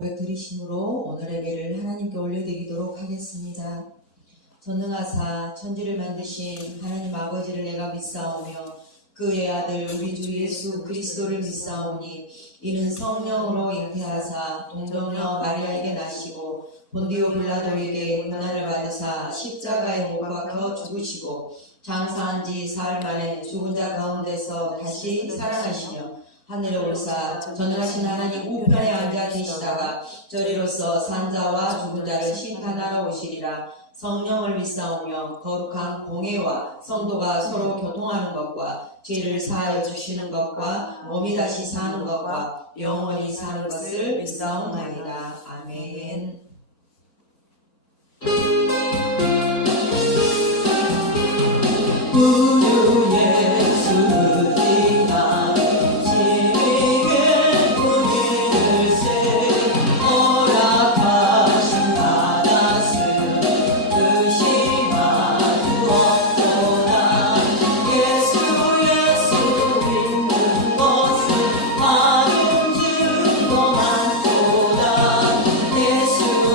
드리심으로 오늘 예배를 하나님께 올려드리도록 하겠습니다. 전능하사 천지를 만드신 하나님 아버지를 내가 믿사오며 그의 아들 우리 주 예수 그리스도를 믿사오니 이는 성령으로 잉태하사 동정녀 마리아에게 나시고 본디오 빌라도에게 고난을 받으사 십자가에 못 박혀 죽으시고 장사한 지 사흘 만에 죽은 자 가운데서 다시 살아나시며 하늘에 올사 전능하신 하나님 우편에 앉아 계시다가 저리로서 산자와 죽은 자를 심판하러 오시리라. 성령을 믿사오며 거룩한 공회와 성도가 서로 교통하는 것과 죄를 사하여 주시는 것과 몸이 다시 사는 것과 영원히 사는 것을 믿사옵나이다. 아멘. 예수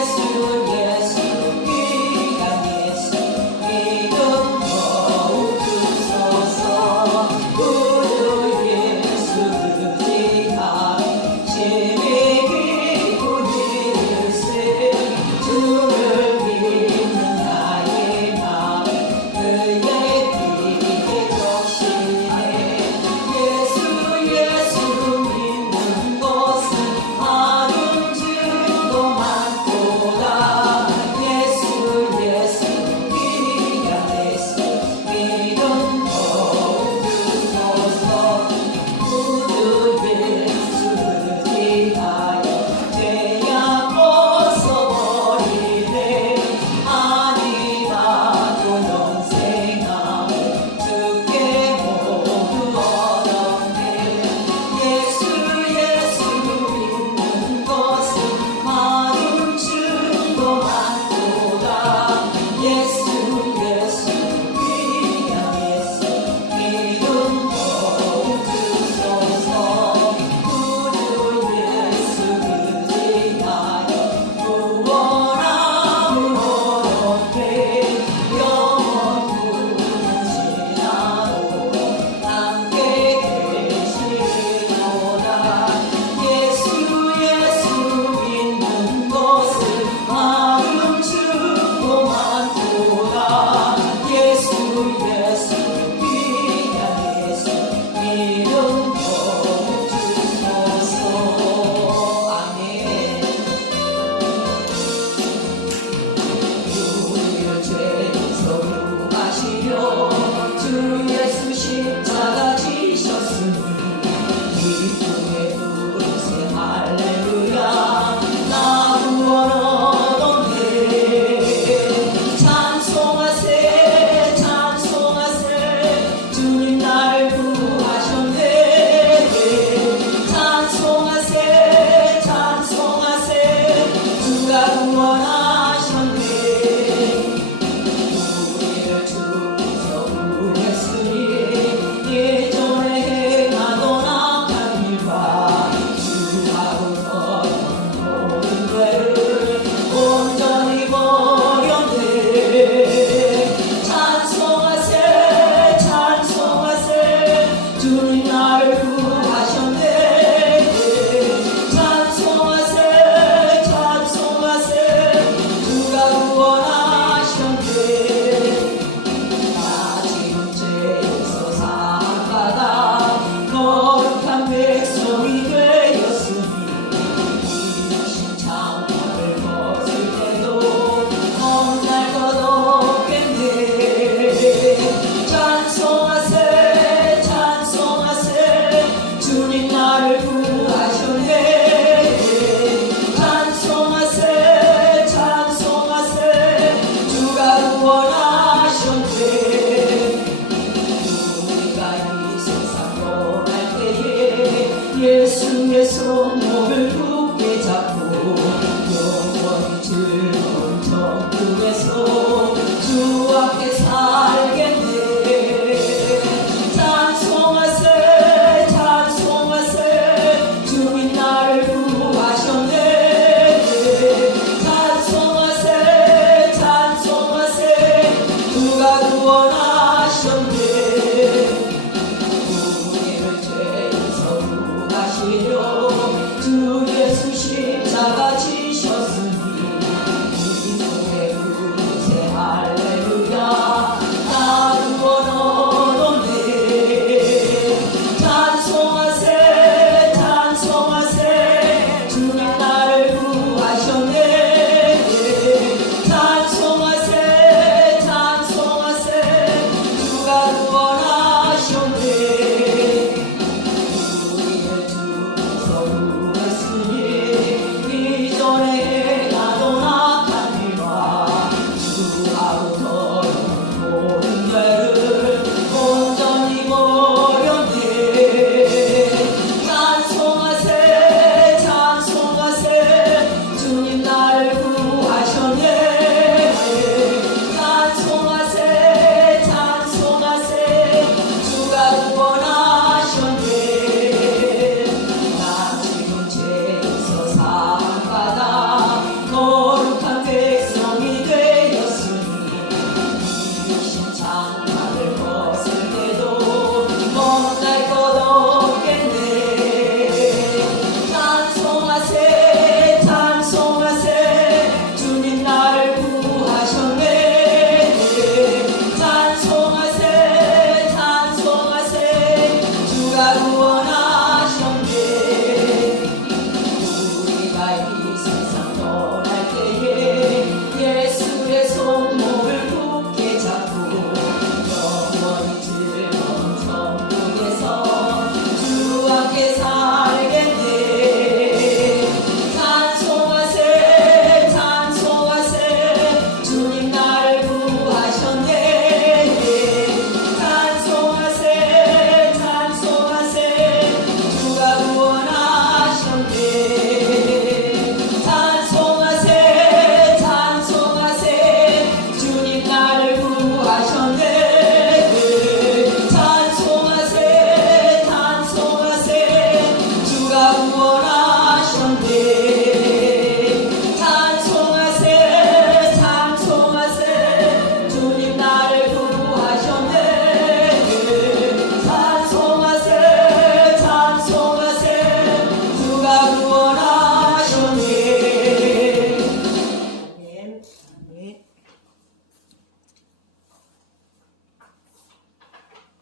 예수 예수 네가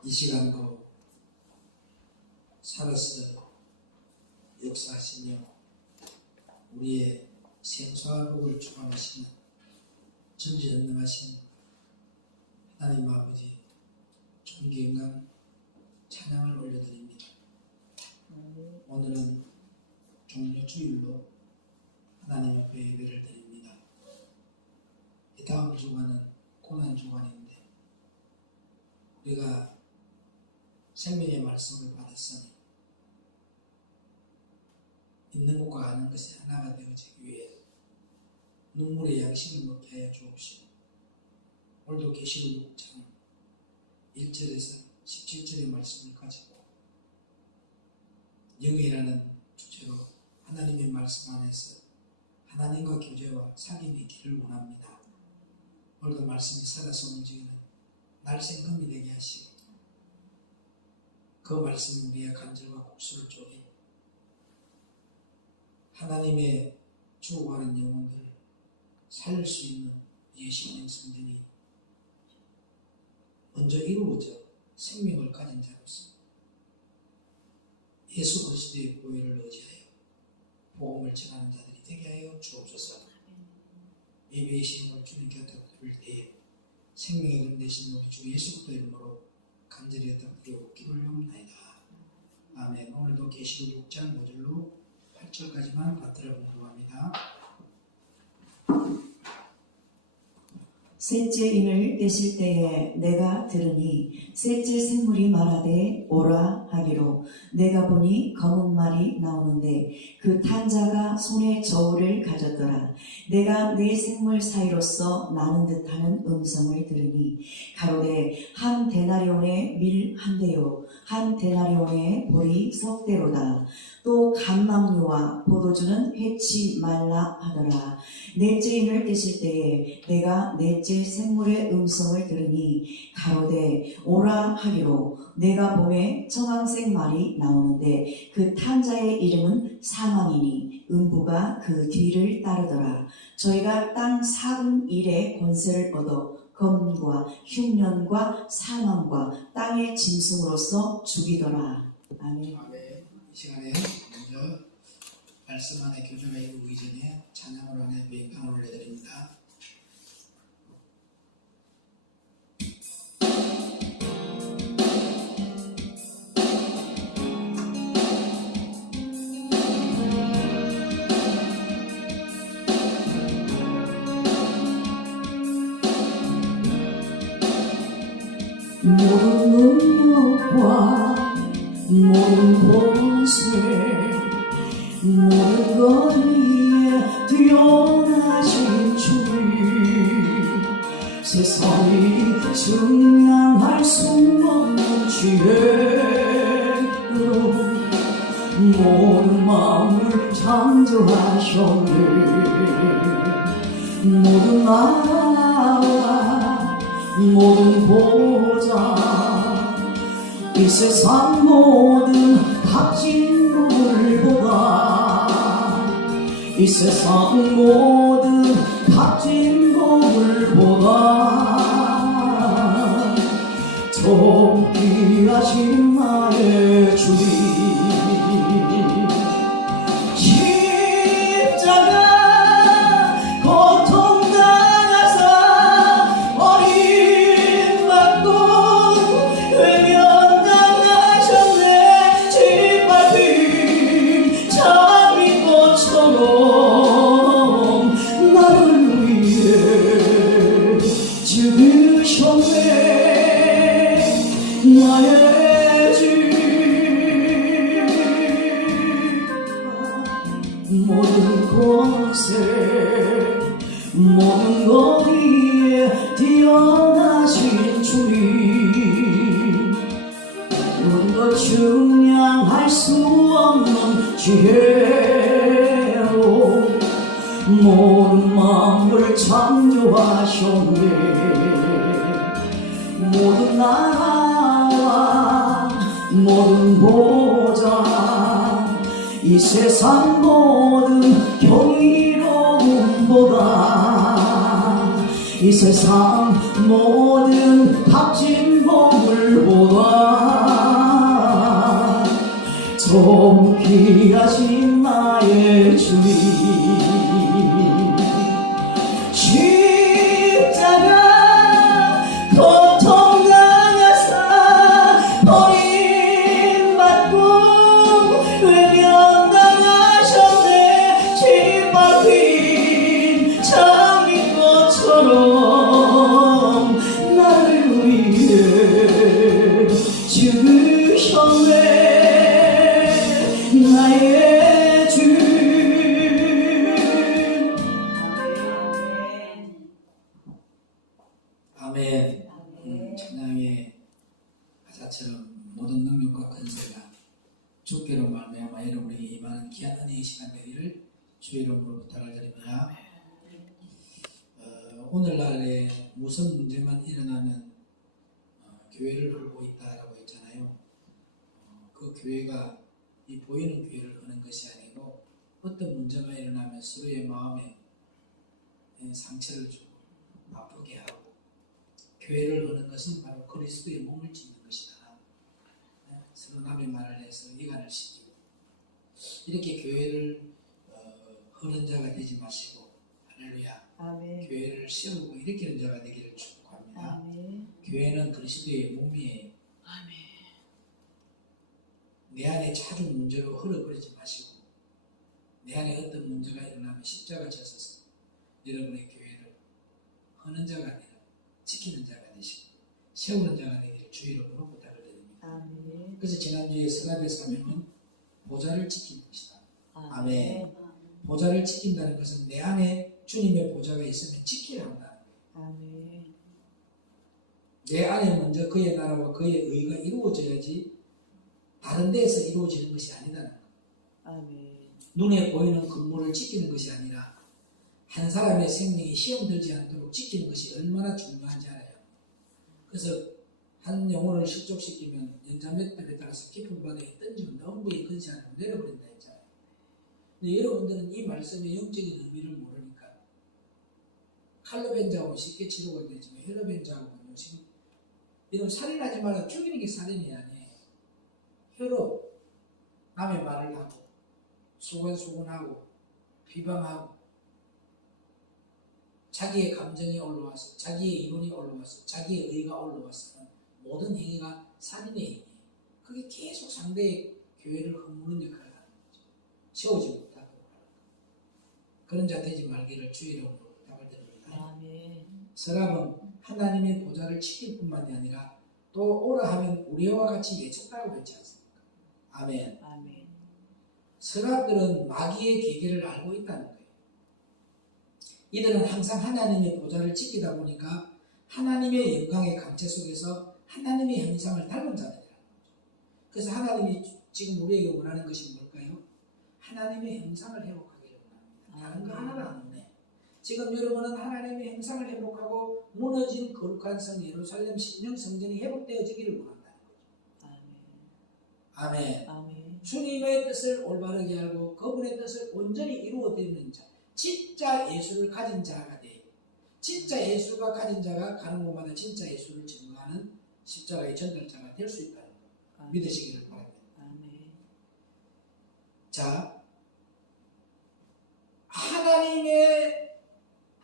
이 시간도 살아서 역사하시며 우리의 생사와 복을 주관하시는 전지전능하신 하나님 아버지 존귀 영광 찬양을 올려드립니다. 오늘은 종료주일로 하나님 앞에 예배를 드립니다. 이 다음 주간은 고난주간인데 우리가 생명의 말씀을 받았으니 있는 것과 아는 것이 하나가 되어지기 위해 눈물의 양식을 먹게 하여 주옵시고 오늘도 계시록 6장 1절에서 17절의 말씀을 가지고 영이라는 주제로 하나님의 말씀 안에서 하나님과 교제와 사귐이 있기를 원합니다. 오늘도 말씀이 살아서 움직이는 날생금이 되게 하시고 그 말씀이 우리의 간절과 국수를 쪼개 하나님의 죽어가는 영혼들을 살릴 수 있는 예수님의 성전이 먼저 이루어져 생명을 가진 자로서 예수 그리스도의 보혈을 의지하여 복음을 전하는 자들이 되게 하여 주옵소서. 예배의 시험을 주님 곁에 드릴 때에 생명의 금 되신 우리 주 예수 그리스도 이름으로 간절히 엎드려 기도를 올리옵나이다. 아멘. 오늘도 계시록 6장 5절로 8절까지만 받들어 공부합니다. 셋째 인을 떼실 때에 내가 들으니 셋째 생물이 말하되 오라 하기로 내가 보니 검은 말이 나오는데 그 탄 자가 손에 저울을 가졌더라. 내가 네 생물 사이로서 나는 듯하는 음성을 들으니 가로되 한 데나리온의 밀 한 대요 한 데나리온의 보리 석 대로다. 또 감람류와 포도주는 해치 말라 하더라. 넷째 인을 떼실 때에 내가 넷째 생물의 음성을 들으니 가로되 오라 하기로 내가 봄에 청황색 말이 나오는데 그 탄 자의 이름은 사망이니 음부가 그 뒤를 따르더라. 저희가 땅 4분 1의 권세를 얻어 검과 흉년과 사망과 땅의 짐승으로서 죽이더라. 아멘. 아멘. 이 시간에 먼저 말씀 안에 교제가 이루기 전에 찬양으로 안에 명강을 올려드립니다. 모든 능력과 모든 권세 모든 거리에 뛰어나신 주님 세상이 증량할 수 없는 지혜로 모든 마음을 창조하셨네. 모든 나라와 모든 보좌 이 세상 모든 값진 복을보다 이 세상 모든 값진 복을보다 더 귀하신 나의 주님 나의 주 모든 권세 모든 거리에 뛰어나신 주님 모든 것 증량할 수 없는 지혜로 모든 마음을 창조하셨네. 모든 나라와 모든 보좌 이 세상 모든 경이로움보다 이 세상 모든 값진 보물보다 좀 귀하신 나의 주님 십자가 고통 당하사 버림받고 외면당하셨네 짓밟힌 장미꽃처럼 나를 위해 죽으셨네 나의 주 아멘. 찬양의 가사처럼 모든 능력과 권세가 주께로 말미암아 여러분에게 임하는 귀한 은혜의 시간 되기를 주의 이름으로 부탁을 드립니다. 오늘날에 무슨 문제만 일어나면 교회를 헐고 있다라고 했잖아요. 그 교회가 이 보이는 교회를 하는 것이 아니고 어떤 문제가 일어나면 서로의 마음에 상처를 주고 아프게 하고 교회를 하는 것은 바로 그리스도의 몸을 짓는 것이다. 서로 남의 말을 해서 이간을 시키고 이렇게 교회를 하는 자가 되지 마시고 할렐루야. 아멘. 교회를 세우고 일으키는 자가 되기를 축복합니다. 아멘. 교회는 그리스도의 몸이에요. 내 안에 자주 문제로 흘러버리지 마시고 내 안에 어떤 문제가 일어나면 십자가 져서서 여러분의 교회를 하는 자가 아니라 지키는 자가 되시고 세우는 자가 되기를 주의 이름으로 부탁을 드립니다. 아멘. 그래서 지난주에 스가랴 사명은 보좌를 지키는 것이다. 아멘. 보좌를 지킨다는 것은 내 안에 주님의 보좌가 있으면 지켜야 한다는 거예요. 아멘. 내 안에 먼저 그의 나라와 그의 의가 이루어져야지 다른 데에서 이루어지는 것이 아니다는 거예요. 아멘. 눈에 보이는 건물을 지키는 것이 아니라 한 사람의 생명이 시험되지 않도록 지키는 것이 얼마나 중요한지 알아요. 그래서 한 영혼을 실족시키면 연자맷돌에 따라서 깊은 바다에 던지면 넘부의 근시안으로 내려버린다 했잖아요. 근데 여러분들은 이 말씀의 영적인 의미를 모르니까 칼로 벤 자하고 쉽게 치료가 되지만 혈로 벤 자하고는 요즘 이런 살인하지 말라 죽이는 게 살인이 아니에요. 혀로 남의 말을 하고 수근수근하고 비방하고 자기의 감정이 올라와서 자기의 이론이 올라와서 자기의 의가 올라와서 모든 행위가 살인의 행위예요. 그게 계속 상대의 교회를 흠무는 역할을 하는 거죠. 세우지 못하도록 하는 거예요. 그런 자 되지 말기를 주의 이름으로 부탁을 드립니다. 아멘. 서랍은 하나님의 보좌를 지킬 뿐만이 아니라 또 오라 하면 우리와 같이 예측하고 있지 않습니까? 아멘. 아멘. 서랍들은 마귀의 계계를 알고 있다는 거예요. 이들은 항상 하나님의 보좌를 지키다 보니까 하나님의 영광의 강체 속에서 하나님의 형상을 닮은 자들이라는 거죠. 그래서 하나님이 지금 우리에게 원하는 것이 뭘까요? 하나님의 형상을 회복하기를 원합니다. 다른 거 하나도 안 원해. 지금 여러분은 하나님의 형상을 회복하고 무너진 거룩한 성 예루살렘 신령 성전이 회복되어지기를 원한다는 거죠. 아멘. 아멘. 주님의 뜻을 올바르게 알고 그분의 뜻을 온전히 이루어드리는 자, 진짜 예수를 가진 자가 돼요. 진짜 예수가 가진 자가 가는 곳마다 진짜 예수를 증거하는 십자가의 전달자가 될 수 있다는 거 믿으시기를 바랍니다. 아멘. 자, 하나님의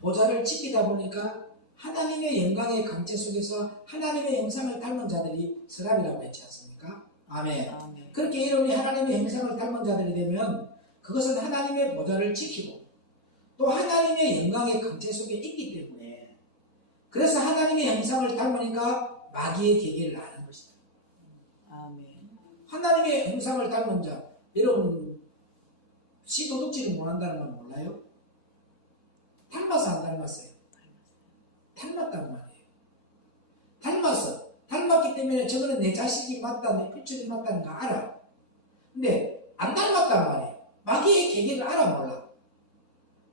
보좌를 지키다 보니까 하나님의 영광의 강체 속에서 하나님의 형상을 닮은 자들이 서랍이라고 했지 않습니까? 아멘. 아멘. 그렇게 여러분이 하나님의 형상을 닮은 자들이 되면 그것은 하나님의 보좌를 지키고 또 하나님의 영광의 강체 속에 있기 때문에 그래서 하나님의 형상을 닮으니까 마귀의 계계를 아는 것이다. 아멘. 하나님의 형상을 닮은 자, 여러분 시도둑질을 못한다는 건 몰라요? 닮아서 안 닮았어요? 닮았단 말이에요. 닮았기 때문에 저거는 내 자식이 맞다, 내 필출이 맞다는 거 알아. 근데 안 닮았단 말이에요. 마귀의 계계를 알아 몰라.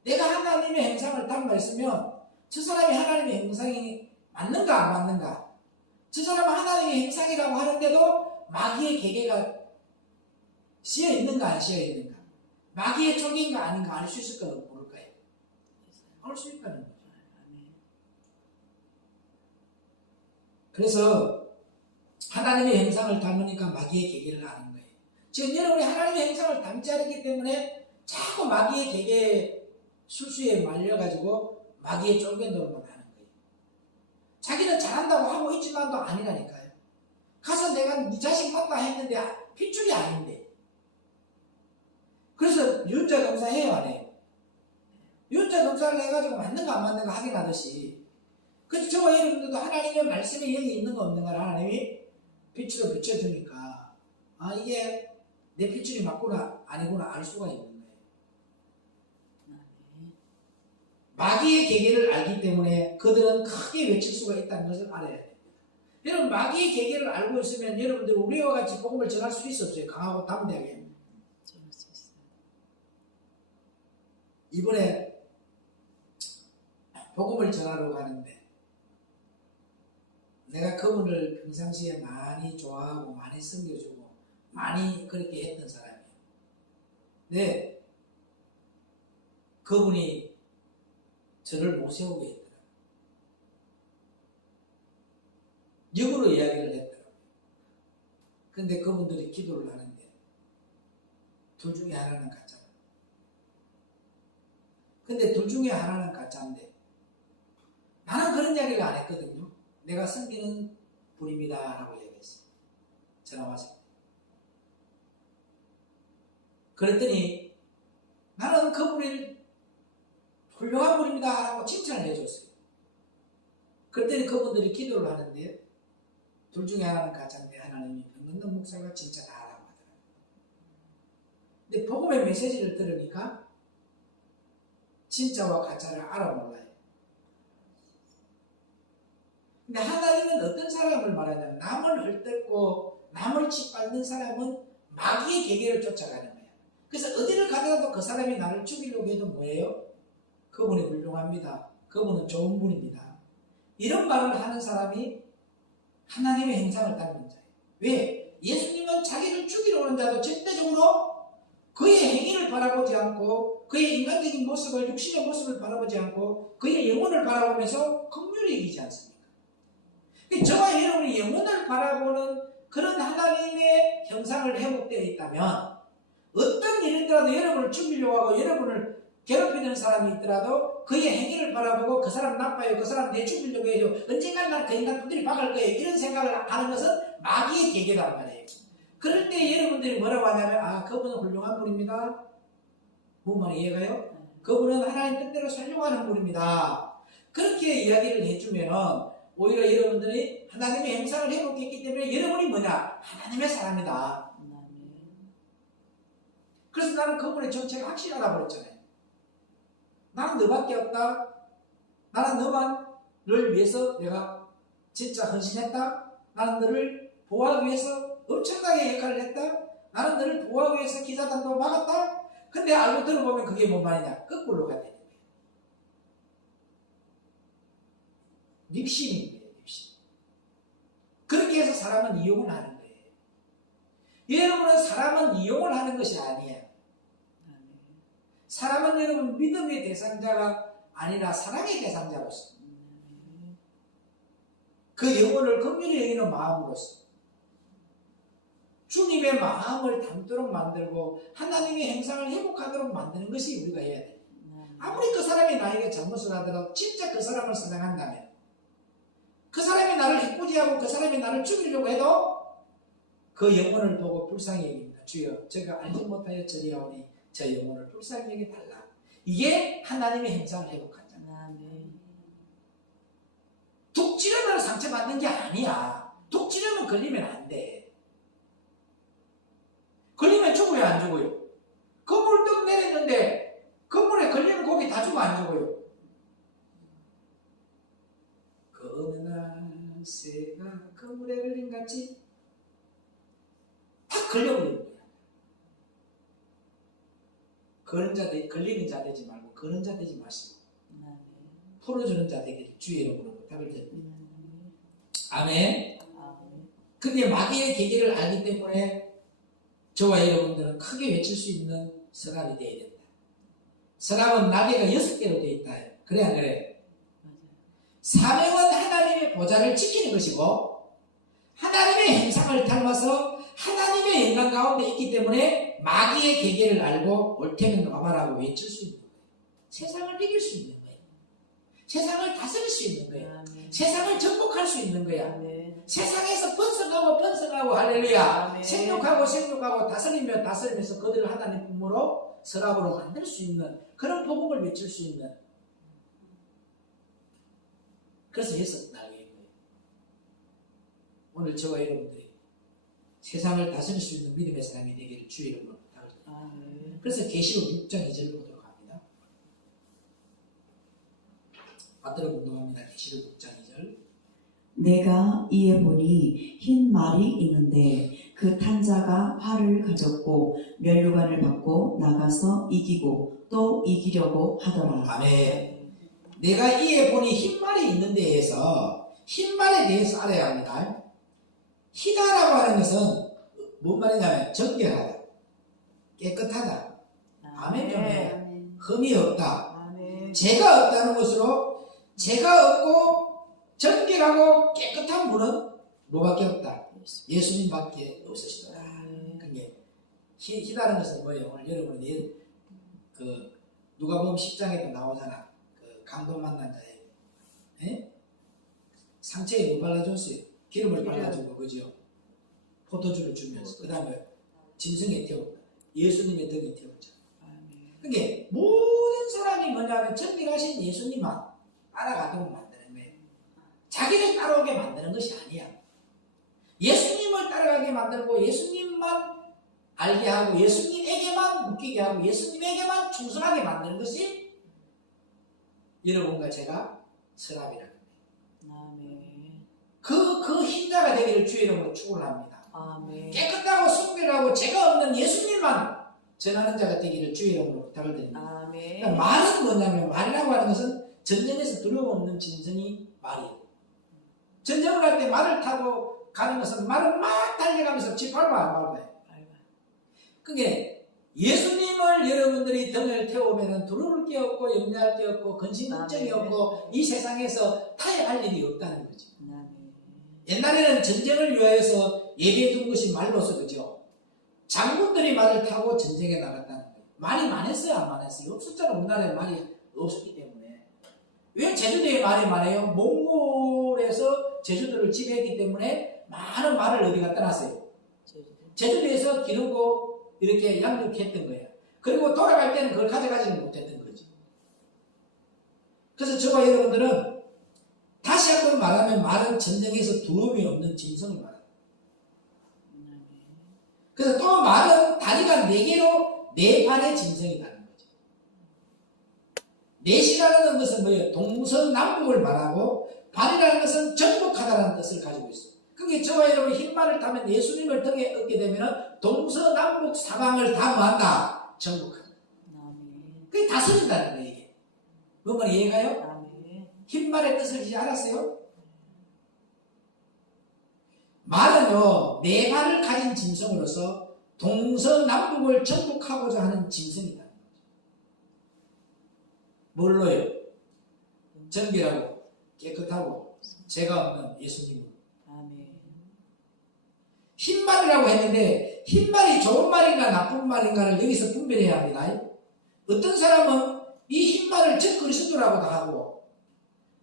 내가 하나님의 형상을 닮아 있으면 저 사람이 하나님의 형상이 맞는가 안 맞는가? 저 사람은 하나님의 형상이라고 하는데도 마귀의 계계가 씌어 있는가 안 씌어 있는가? 마귀의 쪽인가 아닌가 알 수 있을까요? 모를까요? 알 수 있다는 거죠. 그래서 하나님의 형상을 닮으니까 마귀의 계계를 아는 거예요. 지금 여러분이 하나님의 형상을 닮지 않기 때문에 자꾸 마귀의 계계 술수에 말려가지고 마귀의 쫄개 노릇만 하는 거예요. 자기는 잘한다고 하고 있지만도 아니라니까요. 가서 내가 네 자식 맞다 했는데 핏줄이 아닌데. 그래서 윤자 검사 해요, 안 해요? 윤자 검사를 해가지고 맞는가 안 맞는가 확인하듯이. 그래서 저와 여러분들도 하나님의 말씀이 여기 있는 거 없는 걸 하나님이 핏줄을 붙여주니까 이게 내 핏줄이 맞구나 아니구나 알 수가 있는 거예요. 마귀의 계계를 알기 때문에 그들은 크게 외칠 수가 있다는 것을 알아야 됩니다. 여러분 마귀의 계계를 알고 있으면 여러분들 우리와 같이 복음을 전할 수 있었어요. 강하고 담대하게. 이번에 복음을 전하러 가는데 내가 그분을 평상시에 많이 좋아하고 많이 섬겨주고 많이 그렇게 했던 사람이에요. 네, 그분이 저를 못 세우게 했더라고요. 역으로 이야기를 했더라고요. 근데 그분들이 기도를 하는데 둘 중에 하나는 가짜다. 근데 둘 중에 하나는 가짜인데 나는 그런 이야기를 안 했거든요. 내가 섬기는 분입니다 라고 얘기했어요. 전화 와서. 그랬더니 나는 그분이 훌륭한 분입니다 라고 칭찬을 해줬어요. 그랬더니 그분들이 기도를 하는데 둘 중에 하나는 가짜인데 하나님이 변근동 목사가 진짜다라고 하더라고요. 근데 복음의 메시지를 들으니까 진짜와 가짜를 알아몰라요. 근데 하나님은 어떤 사람을 말하냐면 남을 헐뜯고 남을 짓밟는 사람은 마귀의 계계를 쫓아가는 거예요. 그래서 어디를 가더라도 그 사람이 나를 죽이려고 해도 뭐예요? 그분이 훌륭합니다. 그분은 좋은 분입니다. 이런 말을 하는 사람이 하나님의 형상을 닮은 자예요. 왜? 예수님은 자기를 죽이러 오는 자도 절대적으로 그의 행위를 바라보지 않고 그의 인간적인 모습을 육신의 모습을 바라보지 않고 그의 영혼을 바라보면서 긍휼히 여기지 않습니까? 저와 여러분이 영혼을 바라보는 그런 하나님의 형상을 회복되어 있다면 어떤 일이더라도 여러분을 죽이려고 하고 여러분을 괴롭히는 사람이 있더라도 그의 행위를 바라보고 그 사람 나빠요, 그 사람 내 죽이려고 해요, 언젠간 난 그 인간 분들이 박을 거예요, 이런 생각을 하는 것은 마귀의 계계란 말이에요. 그럴 때 여러분들이 뭐라고 하냐면 그분은 훌륭한 분입니다. 뭔 말이 이해가요? 그분은 하나님 뜻대로 살려고 하는 분입니다. 그렇게 이야기를 해주면 오히려 여러분들이 하나님의 형상을 회복했기 때문에 여러분이 뭐냐? 하나님의 사람이다. 그래서 나는 그분의 정체가 확실하다고 그랬잖아요. 나는 너밖에 없다. 나는 너만을 위해서 내가 진짜 헌신했다. 나는 너를 보호하기 위해서 엄청나게 역할을 했다. 나는 너를 보호하기 위해서 기사단도 막았다. 근데 알고 들어보면 그게 뭔 말이냐? 거꾸로가 되는 거예요. 립신인 거예요. 립신. 그렇게 해서 사람은 이용을 하는 거예요. 여러분은 사람은 이용을 하는 것이 아니에요. 사람은 여러분 믿음의 대상자가 아니라 사랑의 대상자로서 그 영혼을 긍휼히 여기는 마음으로서 주님의 마음을 담도록 만들고 하나님의 형상을 회복하도록 만드는 것이 우리가 해야 돼요. 아무리 그 사람이 나에게 잘못을 하더라도 진짜 그 사람을 사랑한다면 그 사람이 나를 해코지하고 그 사람이 나를 죽이려고 해도 그 영혼을 보고 불쌍히 여깁니다. 주여 제가 알지 못하여 저리하오니 저 영혼을 불쌍히 여겨달라. 이게 하나님의 형상을 회복한 자. 독 찌르면 상처받는 게 아니야. 독 찌르면 걸리면 안 돼. 걸리면 죽어요 안 죽어요? 건물 떡 내렸는데 건물에 걸리는 고기 다 죽어 안 죽어요? 그 어느 날 새가 건물에 걸린 같이 탁 걸려버리는 거야. 걸리는 자 되지 말고 그런 자 되지 마시고 풀어주는 자 되기를 주의 이름으로 부탁을 드립니다. 아멘. 근데 마귀의 계기를 알기 때문에 저와 여러분들은 크게 외칠 수 있는 서랍이 되어야 된다. 서랍은 나귀가 6개로 되어 있다. 그래 안 그래? 사명은 하나님의 보좌를 지키는 것이고 하나님의 형상을 닮아서 하나님의 영광 가운데 있기 때문에 마귀의 계계를 알고 옳다면 와봐라고 외칠 수 있는 거예요. 세상을 이길 수 있는 거예요. 세상을 다스릴 수 있는 거예요. 아멘. 세상을 정복할 수 있는 거야. 아멘. 세상에서 번성하고 할렐루야. 아멘. 생육하고 다스리면서 그들을 하나님 품으로 서랍으로 만들 수 있는 그런 복음을 외칠 수 있는, 그래서 예수 날개인 거예요. 오늘 저와 여러분들이 세상을 다스릴 수 있는 믿음의 사람이 되기를 주의 이름으로 부탁드립니다. 아멘. 그래서 계시록 6장 2절을 보도록 합니다. 받들어 운동합니다. 계시록 6장 2절. 내가 이에 보니 흰 말이 있는데 그 탄자가 활을 가졌고 면류관을 받고 나가서 이기고 또 이기려고 하더라. 아멘. 내가 이에 보니 흰말이 있는 데에서 흰말에 대해서 알아야 합니다. 희다라고 하는 것은 뭔 말이냐면 정결하다, 깨끗하다, 아멘. 흠이 없다, 아멘. 죄가 없다는 것으로, 죄가 없고 정결하고 깨끗한 분은 뭐밖에 없다? 예수님밖에 없으시더라. 그게 희다는 것은 뭐예요? 오늘 여러분이 그 누가복음 10장에도 나오잖아. 그 강도 만난 자에, 에? 상체에 뭐 발라줬어요? 기름을 발라주고, 그죠? 포도주를 주면서 그 다음에 짐승에 태웠다. 예수님의 등에 태웠죠. 그게 모든 사람이 뭐냐면 정결하신 예수님만 따라가도록 만드는 거예요. 자기를 따라오게 만드는 것이 아니야. 예수님을 따라가게 만들고 예수님만 알게 하고 예수님에게만 묶이게 하고 예수님에게만 충성하게 만드는 것이 여러분과 제가 서랍이라는 거예요. 그 흰자가 되기를 주의 이름으로 축원합니다. 아멘. 깨끗하고 순결하고 죄가 없는 예수님만 전하는 자가 되기를 주의 이름으로 부탁을 드립니다. 아멘. 그러니까 말은 뭐냐면, 말이라고 하는 것은 전쟁에서 두려움 없는 짐승이 말이에요. 전쟁을 할 때 말을 타고 가는 것은 말을 막 달려가면서 짓밟아 안 밟아요. 그게 예수님을 여러분들이 등을 태우면 두려울 게 없고 염려할 게 없고 근심 걱정이 없고 이 세상에서 타협할 일이 없다는 거죠. 옛날에는 전쟁을 위하여서 예비해 둔 것이 말로서, 그죠? 장군들이 말을 타고 전쟁에 나갔다는 거예요. 말이 많았어요, 안 많았어요? 없었잖아요. 우리나라에 말이 없었기 때문에. 왜 제주도에 말이 많아요? 몽골에서 제주도를 지배했기 때문에 많은 말을 어디 갖다 놨어요? 제주도에서 기르고 이렇게 양육했던 거예요. 그리고 돌아갈 때는 그걸 가져가지는 못했던 거죠. 그래서 저와 여러분들은 다시 한번 말하면 말은 전쟁에서 두려움이 없는 짐승을 말합니다. 그래서 또 말은 다리가 4개로 4발의 짐승이라는 거죠. 넷이라는 것은 뭐예요? 동서남북을 말하고 발이라는 것은 정복하다라는 뜻을 가지고 있어요. 그게 저와 여러분 흰말을 타면 예수님을 등에 얻게 되면 동서남북 사방을 다 뭐한다? 정복한다. 그게 다스린다는 거예요. 이게. 뭔 말이 이해가요? 흰말의 뜻을 이제 알았어요? 말은요, 4발을 가진 짐승으로서 동서남북을 정복하고자 하는 짐승이다. 뭘로요? 정결하고 깨끗하고 죄가 없는 예수님으로. 흰말이라고 했는데 흰말이 좋은 말인가 나쁜 말인가를 여기서 분별해야 합니다. 어떤 사람은 이 흰말을 즉 그리스도라고도 하고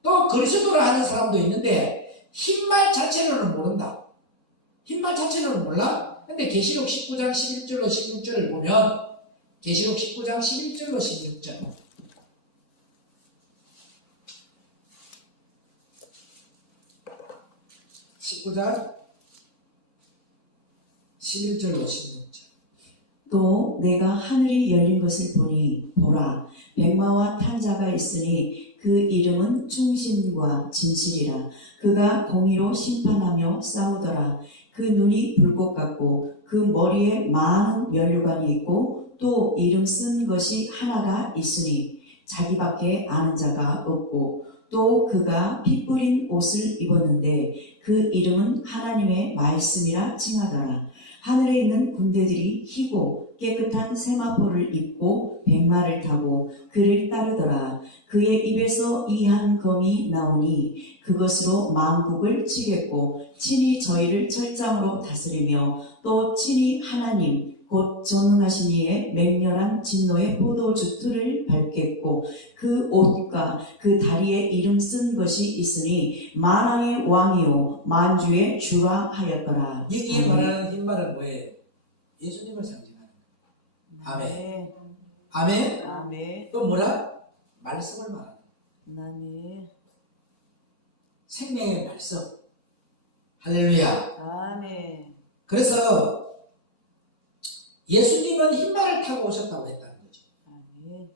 또 그리스도라 하는 사람도 있는데 흰말 자체로는 모른다. 흰말 자체로는 몰라? 근데 계시록 19장 11절로 16절을 보면 계시록 19장 11절로 16절 19장 11절로 16절. 또 내가 하늘이 열린 것을 보니 보라 백마와 탄자가 있으니 그 이름은 충신과 진실이라. 그가 공의로 심판하며 싸우더라. 그 눈이 불꽃 같고 그 머리에 많은 면류관이 있고 또 이름 쓴 것이 하나가 있으니 자기밖에 아는 자가 없고 또 그가 피 뿌린 옷을 입었는데 그 이름은 하나님의 말씀이라 칭하더라. 하늘에 있는 군대들이 희고 깨끗한 세마포를 입고 백마를 타고 그를 따르더라. 그의 입에서 이한 검이 나오니 그것으로 만국을 치겠고 친히 저희를 철장으로 다스리며 또 친히 하나님 곧 전능하신 이의 맹렬한 진노의 포도주 틀을 밟겠고 그 옷과 그 다리에 이름 쓴 것이 있으니 만왕의 왕이요 만주의 주라 하였더라. 여기에 말하는 흰말은 뭐예요? 예수님을 상징하는 거예요. 아멘. 아멘. 아멘. 또 뭐라? 말씀을 말하는 거예요. 아멘. 생명의 말씀. 할렐루야. 아멘. 그래서 예수님은 흰말을 타고 오셨다고 했다는 거죠. 아멘.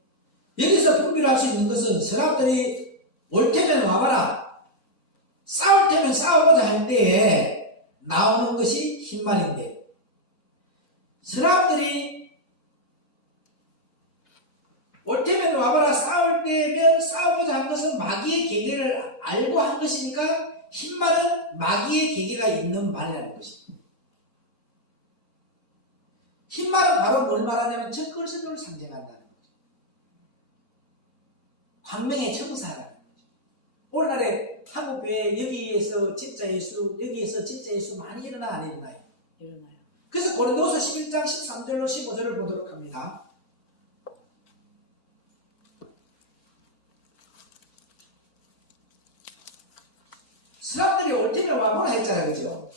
여기서 분별할 수 있는 것은 사람들이 올 테면 와봐라, 싸울 테면 싸우고자 할 때에 나오는 것이 흰말인데, 사람들이 올 테면 와봐라 싸울 때면 싸우고자 한 것은 마귀의 계계를 알고 한 것이니까 흰말은 마귀의 계계가 있는 말이라는 것입니다. 흰말은 바로 뭘 말하냐면 적그리스도를 상징한다는 거죠. 광명의 천사라는 거죠. 오늘날에 한국교회 여기에서 진짜 예수, 여기에서 진짜 예수 많이 일어나 안 일어나요? 일어나요. 그래서 고린도서 11장 13절로 15절을 보도록 합니다. 사람들이 올 테면 와보라 했잖아요. 그죠?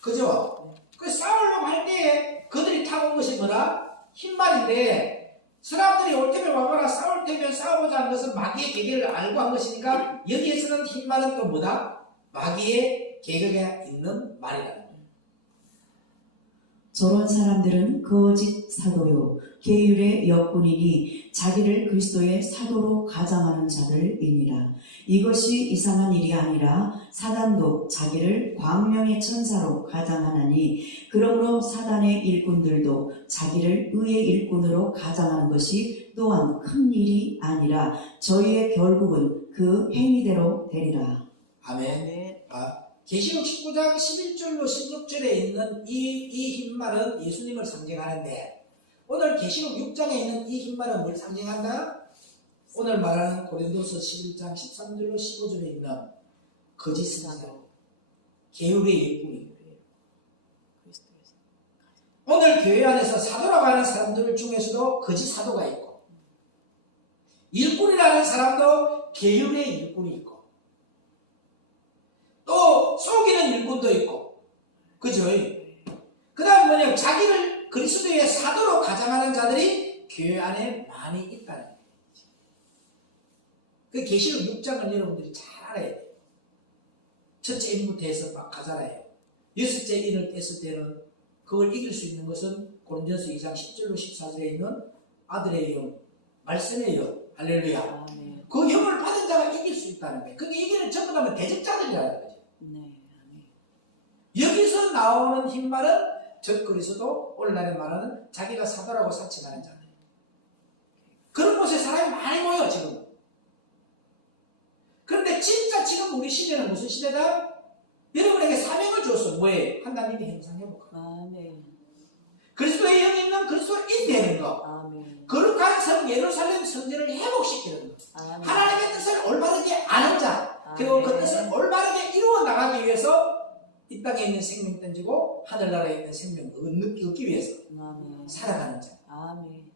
그죠? 그 싸우려고 할 때에 그들이 타고 온 것이 뭐라? 흰말인데, 사람들이 올 테면 와봐라, 싸울 테면 싸우고자 한 것은 마귀의 계계를 알고 한 것이니까 여기에서는 흰말은 또 뭐다? 마귀의 계계가 있는 말이라는 거예요. 저런 사람들은 거짓 사도요 계율의 역군이니 자기를 그리스도의 사도로 가장하는 자들이니라. 이것이 이상한 일이 아니라 사단도 자기를 광명의 천사로 가장하나니 그러므로 사단의 일꾼들도 자기를 의의 일꾼으로 가장하는 것이 또한 큰 일이 아니라 저희의 결국은 그 행위대로 되리라. 아멘. 계시록 19장 11절로 16절에 있는 이 흰말은 예수님을 상징하는데, 오늘 계시록 6장에 있는 이 흰말은 뭘 상징한다? 오늘 말하는 고린도서 11장 13절로 15절에 있는 거짓 선사, 계율의 일꾼이. 오늘 교회 안에서 사도라고 하는 사람들 중에서도 거짓 사도가 있고, 일꾼이라는 사람도 계율의 일꾼이 있고, 또 속이는 일꾼도 있고, 그죠? 그 다음 뭐냐면 자기를 그리스도의 사도로 가장하는 자들이 교회 안에 많이 있다는 거예요. 그 계시록 6장을 여러분들이 잘 알아야 돼요. 첫째 인부터 해서 막 가잖아요. 여섯째 인을 뗐을 때는 그걸 이길 수 있는 것은 고린도서 2장 10절로 14절에 있는 아들의 영, 말씀의 영, 할렐루야. 아멘. 그 영을 받은 자가 이길 수 있다는 거예요. 그게 이기는 전부 다 대적자들이라는 거죠. 네. 아멘. 여기서 나오는 흰말은 적그리스도, 오늘날에 말하는 자기가 사도라고 사칭하는 자들. 그런 곳에 사람이 많이 모여 지금. 그런데 진짜 지금 우리 시대는 무슨 시대다? 여러분에게 사명을 줬어. 뭐예요? 하나님의 형상 회복하고, 아멘. 그리스도의 영이 있는 그리스도인 되는 거, 아멘. 거룩한 성 예루살렘 성전을 회복시키는 거, 아멘. 하나님의 뜻을 올바르게 아는 자, 그리고 그 뜻을 올바르게 이루어 나가기 위해서 이 땅에 있는 생명 던지고 하늘나라에 있는 생명 얻기 위해서 아멘. 살아가는 자. 아멘.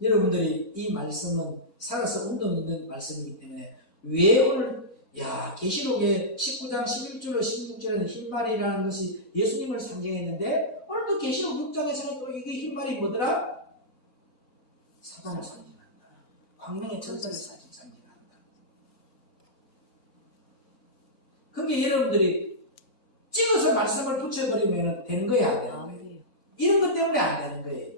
여러분들이 이 말씀은 살아서 운동 있는 말씀이기 때문에, 왜 오늘 계시록의 19장 11절로 16절에는 흰말이라는 것이 예수님을 상징했는데, 오늘도 계시록 6장에서는 또 이게 흰말이 뭐더라? 사단을 상징한다. 광명의 천사를 상징한다. 그게 여러분들이 찍어서 말씀을 붙여버리면 되는 거야, 안 되는 거예요? 이런 것 때문에 안 되는 거예요.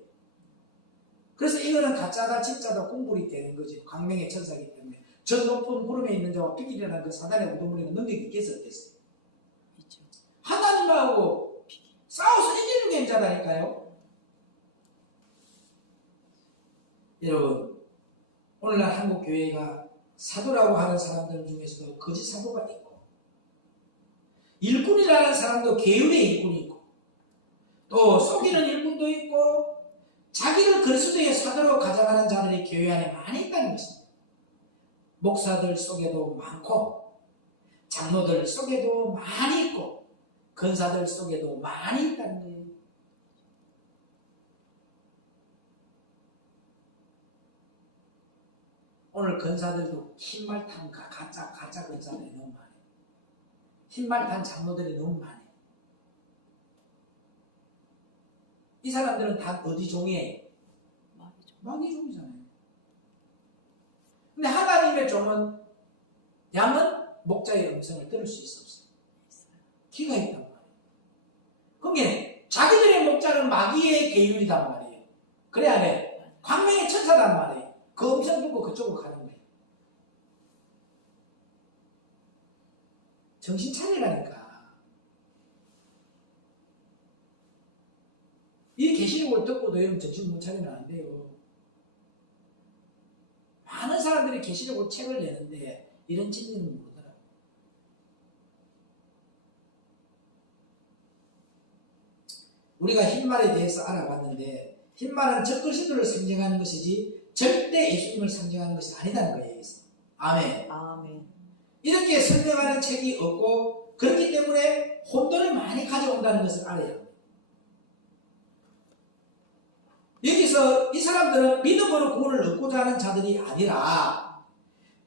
그래서 이거는 가짜다 진짜다 공불이 되는 거지. 광명의 천사이기 때문에. 저 높은 구름에 있는 자와 비길이라는 그 사단의 우두머리는 능력이 있겠어, 없겠어요? 하나님하고 싸워서 이기는 자다니까요. 여러분, 오늘날 한국 교회가 사도라고 하는 사람들 중에서도 거짓 사도가 있고, 일꾼이라는 사람도 계율의 일꾼이 있고 또 속이는 일꾼도 있고 자기를 그리스도의 사도로 가져가는 자들이 교회 안에 많이 있다는 것입니다. 목사들 속에도 많고 장로들 속에도 많이 있고 권사들 속에도 많이 있다는 거예요. 오늘 권사들도 흰말 탄 가짜 권사들이 너무 많아요. 흰말 탄 장로들이 너무 많아요. 이 사람들은 다 어디 종이에요? 마귀 종이잖아요. 근데 하나님의 종은 양은 목자의 음성을 들을 수 있어 없어요? 귀가 있단 말이에요. 그게 자기들의 목자는 마귀의 계율이단 말이에요. 그래야 돼. 광명의 천사단 말이에요. 그 음성 듣고 그쪽으로 가는 거예요. 정신 차리라니까. 이 계시록을 듣고도 여러분 정신 못 차리면 안 돼요. 많은 사람들이 계시록을 책을 내는데 이런 진리는 모르더라고요. 우리가 흰말에 대해서 알아봤는데 흰말은 적그리스도를 상징하는 것이지 절대 예수님을 상징하는 것이 아니다는 거예요. 아멘. 아멘. 이렇게 설명하는 책이 없고 그렇기 때문에 혼돈을 많이 가져온다는 것을 알아야 합니다. 여기서 이 사람들은 믿음으로 구원을 얻고자 하는 자들이 아니라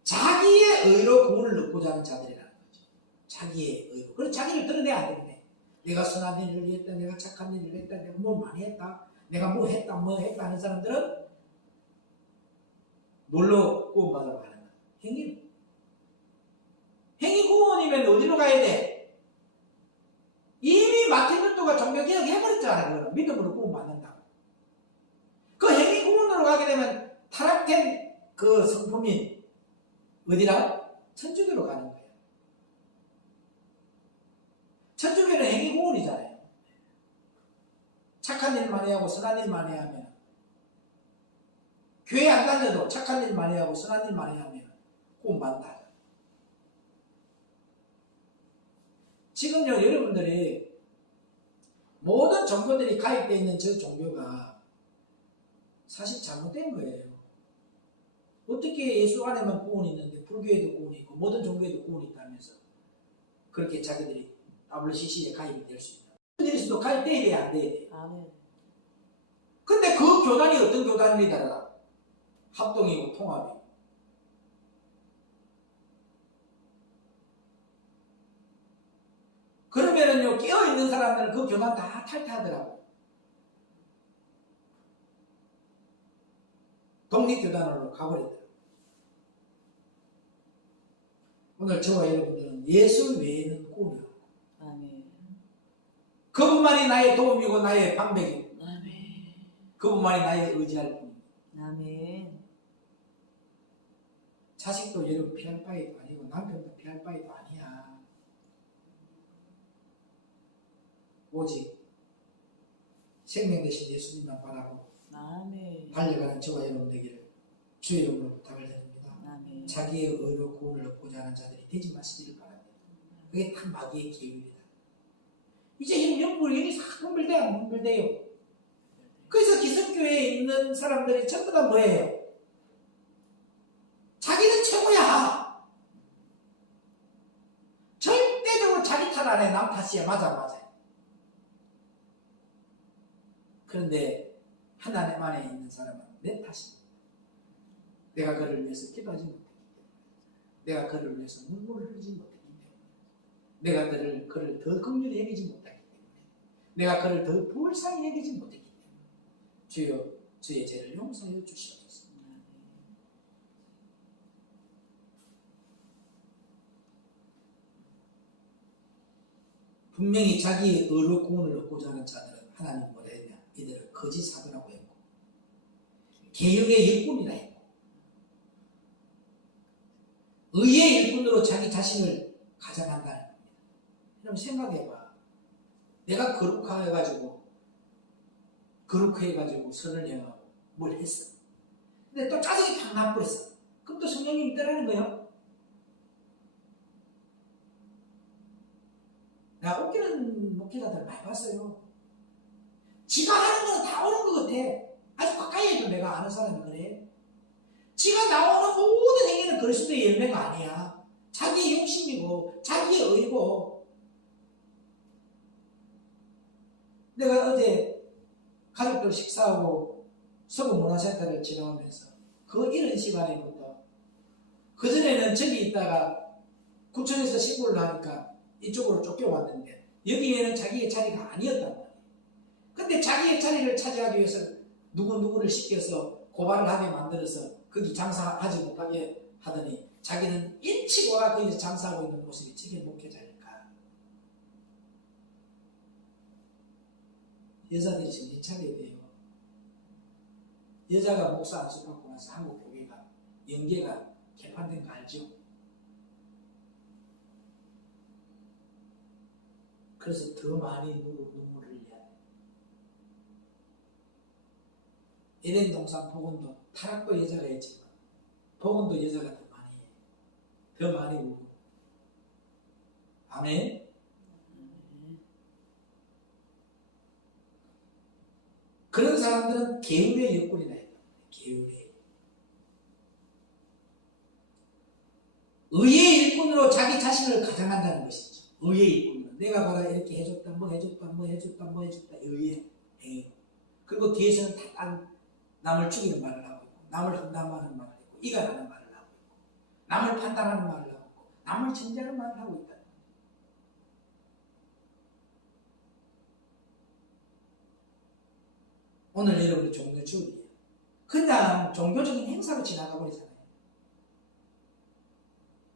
자기의 의로 구원을 얻고자 하는 자들이라는 거죠. 자기의 의로. 그래서 자기를 드러내야 안 되는데 내가 선한 일을 했다, 내가 착한 일을 했다, 내가 뭘 많이 했다, 내가 뭐 했다 하는 사람들은 뭘로 구원받으러 가는 거야? 행위로. 행위 구원이면 어디로 가야 돼? 이미 마틴 루터가 종교개혁 해버렸잖아요. 그거는. 믿음으로 구원받는다. 그 행위 구원으로 가게 되면 타락된 그 성품이 어디라? 천주교로 가는 거예요. 천주교는 행위 구원이잖아요. 착한 일 많이 하고 선한 일 많이 하면 교회 안 다녀도 착한 일 많이 하고 선한 일 많이 하면 구원받는다. 지금요 여러분들이 모든 종교들이 가입되어 있는 저 종교가 사실 잘못된 거예요. 어떻게 예수 안에만 구원이 있는데 불교에도 구원이 있고 모든 종교에도 구원이 있다면서 그렇게 자기들이 WCC에 가입이 될 수 있다. 그들에서도 가입돼야 돼, 안 돼야 돼? 아멘. 근데 그 교단이 어떤 교단이더라? 합동이고 통합이고. 그러면은요 깨어있는 사람들은 그 교단 다 탈퇴하더라고. 독립교단으로 가버리더라고요. 오늘 저와 여러분들은 예수 외에는 구원이 없고 아멘. 그분만이 나의 도움이고 나의 방백이고 아멘. 그분만이 나의 의지할 뿐입니다. 아멘. 자식도 여러분 피할 바에도 아니고 남편도 피할 바에도 아니야. 오직 생명 대신 예수님만 바라고 아멘. 달려가는 저와 여러분 되기를 주의 이름으로 부탁을 드립니다. 아멘. 자기의 의로 구원을 얻고자 하는 자들이 되지 마시기를 바랍니다. 그게 다 마귀의 계율이다. 이제 이 영불이 여기 싹 분별돼요, 안 분별돼요? 그래서 기성교회에 있는 사람들이 전부 다 뭐예요? 자기는 최고야. 절대적으로 자기 탓 안 해. 남 탓이야. 맞아. 그런데 하나님 안에 있는 사람은 내 탓입니다. 내가 그를 위해서 기도하지 못했기 때문에, 내가 그를 위해서 눈물을 흘리지 못했기 때문에, 내가 그를 더 긍휼히 여기지 못했기 때문에, 내가 그를 더 불쌍히 여기지 못했기 때문에 주여 주의 죄를 용서하여 주시옵소서. 분명히 자기의 의로 구원을 얻고자 하는 자들은 하나님 뭐라 했냐? 이들을 거짓 사도라고 했고 개혁의 일꾼이라 했고 의의 일꾼으로 자기 자신을 가장한다는 겁니다. 여러분 생각해봐. 내가 거룩해가지고 선을 행하고 뭘 했어. 근데 또 짜증이 팍 나버렸어. 그럼 또 성령님이 떠나는 거예요? 내가 웃기는 목회자들 많이 봤어요. 지가 하는 거는 다 옳은 것 같아. 아주 가까이 해도 내가 아는 사람이 그래. 지가 나오는 모든 행위는 그리스도의 열매가 아니야. 자기의 욕심이고 자기의 의고. 내가 어제 가족들 식사하고 서구 문화센터를 지나오면서 그 이른 시간에부터 그전에는 저기 있다가 구청에서 신고를 하니까 이쪽으로 쫓겨왔는데 여기에는 자기의 자리가 아니었단 말이에요. 근데 자기의 자리를 차지하기 위해서 누구누구를 시켜서 고발을 하게 만들어서 거기 장사하지 못하게 하더니 자기는 일치고가 거기서 장사하고 있는 모습이 저게 목회자니까. 여자들이 정신 차려야 돼요. 여자가 목사 안수받고 나서 한국 교회가 영계가 개판된 거 알죠? 그래서 더 많이 눈물을 흘려야 돼. 에덴 동산 복음도 타락도 여자가 했지만 복음도 여자가 더 많이 해. 더 많이 울고. 아멘. 그런 사람들은 게으르의 역군이다. 게으르의. 의의 일꾼으로 자기 자신을 가장한다는 것이죠. 의의 일꾼으로. 내가 봐라 이렇게 해줬다, 뭐 해줬다, 뭐 해줬다, 뭐 해줬다. 의의 행위. 그리고 뒤에서는 다 남을 죽이는 말을 하고 있고, 남을 험담하는 말을 하고, 이간하는 말을 하고 있고, 남을 판단하는 말을 하고 있고, 남을 정죄하는 말을 하고 있다. 오늘 여러분이 종교 주일이에요. 그냥 종교적인 행사로 지나가 버리잖아요.